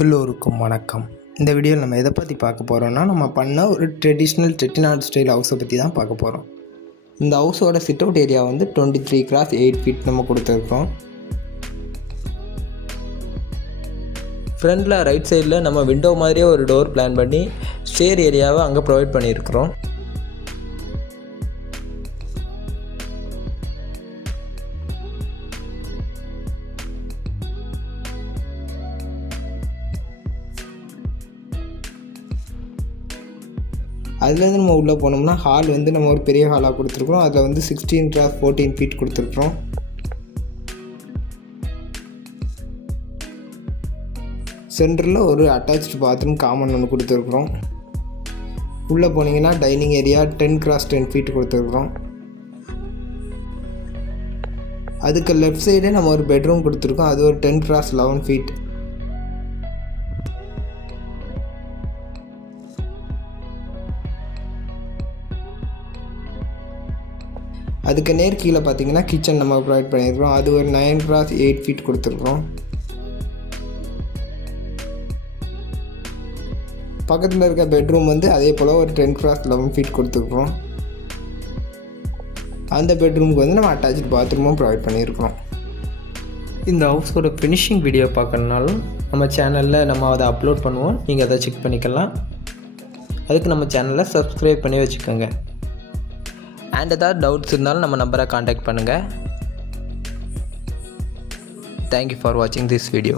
எல்லோருக்கும் வணக்கம். இந்த வீடியோவில் நம்ம எதை பற்றி பார்க்க போகிறோம்னா, நம்ம பண்ண ஒரு ட்ரெடிஷ்னல் செட்டிநாடு ஸ்டைல் ஹவுஸை பற்றி தான் பார்க்க போகிறோம். இந்த ஹவுஸோட சிட் அவுட் ஏரியா வந்து 23x8 ஃபீட் நம்ம கொடுத்துருக்கோம். ஃப்ரண்டில் ரைட் சைடில் நம்ம விண்டோ மாதிரியே ஒரு டோர் பிளான் பண்ணி ஸ்டேர் ஏரியாவை அங்கே ப்ரொவைட் பண்ணியிருக்கிறோம். அதுலேருந்து நம்ம உள்ளே போனோம்னா ஹால் வந்து நம்ம ஒரு பெரிய ஹாலாக கொடுத்துருக்குறோம். அதில் வந்து 16x14 ஃபீட் கொடுத்துருக்குறோம். சென்டரில் ஒரு அட்டாச்டு பாத்ரூம் காமன் ஒன்று கொடுத்துருக்குறோம். உள்ளே போனீங்கன்னா டைனிங் ஏரியா 10x10 ஃபீட் கொடுத்துருக்குறோம். அதுக்கு லெஃப்ட் சைடே நம்ம ஒரு பெட்ரூம் கொடுத்துருக்கோம். அது ஒரு 10x11 ஃபீட். அதுக்கு நேர் கீழே பார்த்தீங்கன்னா கிச்சன் நம்ம ப்ரொவைட் பண்ணியிருக்கிறோம். அது ஒரு 9x8 ஃபீட் கொடுத்துருக்குறோம். பக்கத்தில் இருக்க பெட்ரூம் வந்து அதே போல் ஒரு 10x11 ஃபீட் கொடுத்துருக்குறோம். அந்த பெட்ரூமுக்கு வந்து நம்ம அட்டாச்சு பாத்ரூமும் ப்ரொவைட் பண்ணியிருக்கிறோம். இந்த ஹவுஸோட ஃபினிஷிங் வீடியோ பார்க்கணுனாலும் நம்ம சேனலில் நம்ம அதை அப்லோட் பண்ணுவோம். நீங்கள் அதை செக் பண்ணிக்கலாம். அதுக்கு நம்ம சேனலை சப்ஸ்கிரைப் பண்ணி வச்சுக்கோங்க. அண்ட் ஏதாவது டவுட்ஸ் இருந்தாலும் நம்ம நம்பரை காண்டாக்ட் பண்ணுங்கள். தேங்க்யூ ஃபார் வாட்சிங் திஸ் வீடியோ.